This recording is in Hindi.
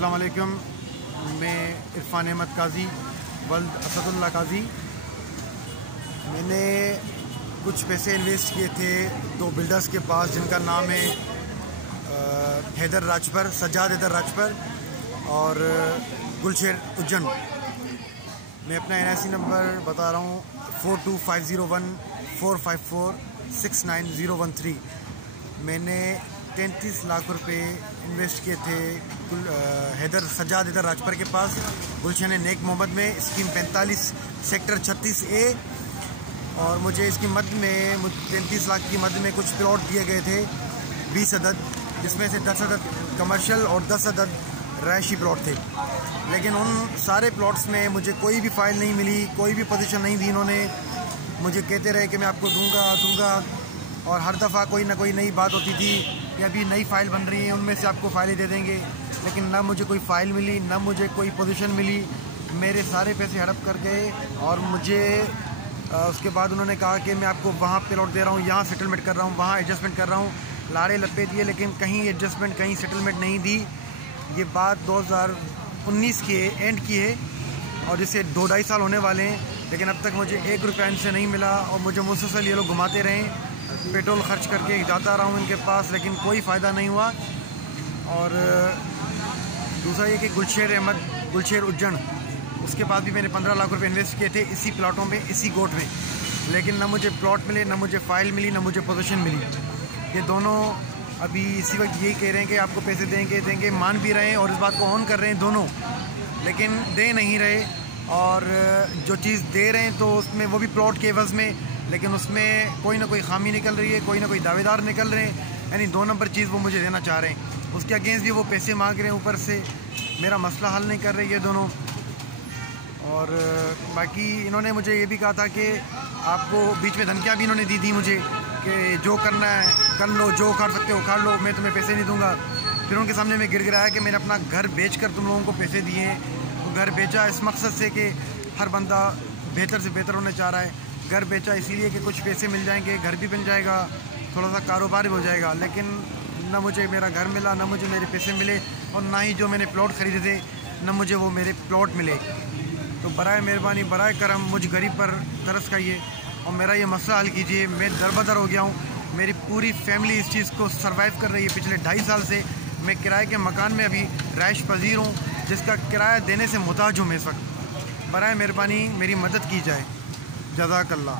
अस्सलाम वालेकुम। मैं इरफान अहमद काजी वल्द असदुल्ला काजी। मैंने कुछ पैसे इन्वेस्ट किए थे दो बिल्डर्स के पास जिनका नाम है हैदर राजपर, सज्जाद हैदर राजपर और गुलशेर उज्जैन। मैं अपना NIC नंबर बता रहा हूँ 425014546913। मैंने 33 लाख रुपए इन्वेस्ट किए थे सज्जाद हैदर राजपर के पास गुलशन नेक मोहम्मद में, स्कीम 45 सेक्टर 36A। और मुझे इसकी मद में 33 लाख की मद में कुछ प्लॉट दिए गए थे 20 अदद, जिसमें से 10 अदद कमर्शियल और 10 अदद रहायशी प्लॉट थे। लेकिन उन सारे प्लॉट्स में मुझे कोई भी फाइल नहीं मिली, कोई भी पोजीशन नहीं दी। इन्होंने मुझे कहते रहे कि मैं आपको दूंगा और हर दफ़ा कोई ना कोई नई बात होती थी कि अभी नई फ़ाइल बन रही है, उनमें से आपको फ़ाइलें दे देंगे। लेकिन ना मुझे कोई फ़ाइल मिली, ना मुझे कोई पोजीशन मिली। मेरे सारे पैसे हड़प कर गए और मुझे उसके बाद उन्होंने कहा कि मैं आपको वहाँ प्लॉट दे रहा हूँ, यहाँ सेटलमेंट कर रहा हूँ, वहाँ एडजस्टमेंट कर रहा हूँ। लाड़े लपे दिए लेकिन कहीं एडजस्टमेंट, कहीं सेटलमेंट नहीं दी। ये बात 2019 की एंड की है और जिसे 2-2.5 साल होने वाले हैं, लेकिन अब तक मुझे 1 रुपया इनसे नहीं मिला। और मुझे मुसलसल ये लोग घुमाते रहे, पेट्रोल खर्च करके जाता रहा हूँ इनके पास, लेकिन कोई फ़ायदा नहीं हुआ। और दूसरा ये कि गुलशेर उज्जैन, उसके बाद भी मैंने 15 लाख रुपए इन्वेस्ट किए थे इसी प्लाटों में, इसी गोट में। लेकिन ना मुझे प्लॉट मिले, ना मुझे फ़ाइल मिली, ना मुझे पोजीशन मिली। ये दोनों अभी इसी वक्त यही कह रहे हैं कि आपको पैसे देंगे, मान भी रहे हैं और इस बात को ऑन कर रहे हैं दोनों, लेकिन दे नहीं रहे। और जो चीज़ दे रहे हैं तो उसमें वो भी प्लॉट के एवज़ में, लेकिन उसमें कोई ना कोई खामी निकल रही है, कोई ना कोई दावेदार निकल रहे हैं। यानी 2 नंबर चीज़ वो मुझे देना चाह रहे हैं, उसके अगेंस्ट भी वो पैसे मांग रहे हैं, ऊपर से मेरा मसला हल नहीं कर रहे ये दोनों। और बाकी इन्होंने मुझे ये भी कहा था कि आपको बीच में धमकियाँ भी इन्होंने दी थी मुझे कि जो करना है कर लो, जो उखाड़ सकते हो उखाड़ लो, मैं तुम्हें पैसे नहीं दूंगा। फिर उनके सामने मैं गिड़गिड़ाया कि मैंने अपना घर बेचकर तुम लोगों को पैसे दिए हैं। तो घर बेचा इस मकसद से कि हर बंदा बेहतर से बेहतर होना चाह रहा है। घर बेचा इसीलिए कि कुछ पैसे मिल जाएंगे, घर भी बन जाएगा, थोड़ा सा कारोबार भी हो जाएगा। लेकिन ना मुझे मेरा घर मिला, ना मुझे मेरे पैसे मिले, और ना ही जो मैंने प्लॉट ख़रीदे थे ना मुझे वो मेरे प्लॉट मिले। तो बराए मेहरबानी, बराए करम मुझ गरीब पर तरस खाइए और मेरा ये मसला हल कीजिए। मैं दरबदर हो गया हूँ, मेरी पूरी फैमिली इस चीज़ को सरवाइव कर रही है पिछले 2.5 साल से। मैं किराए के मकान में अभी रहायश पजीर हूँ, जिसका किराया देने से मुहताज हूँ मैं इस वक्त। बराए मेहरबानी मेरी मदद की जाए। जज़ाकल्लाह।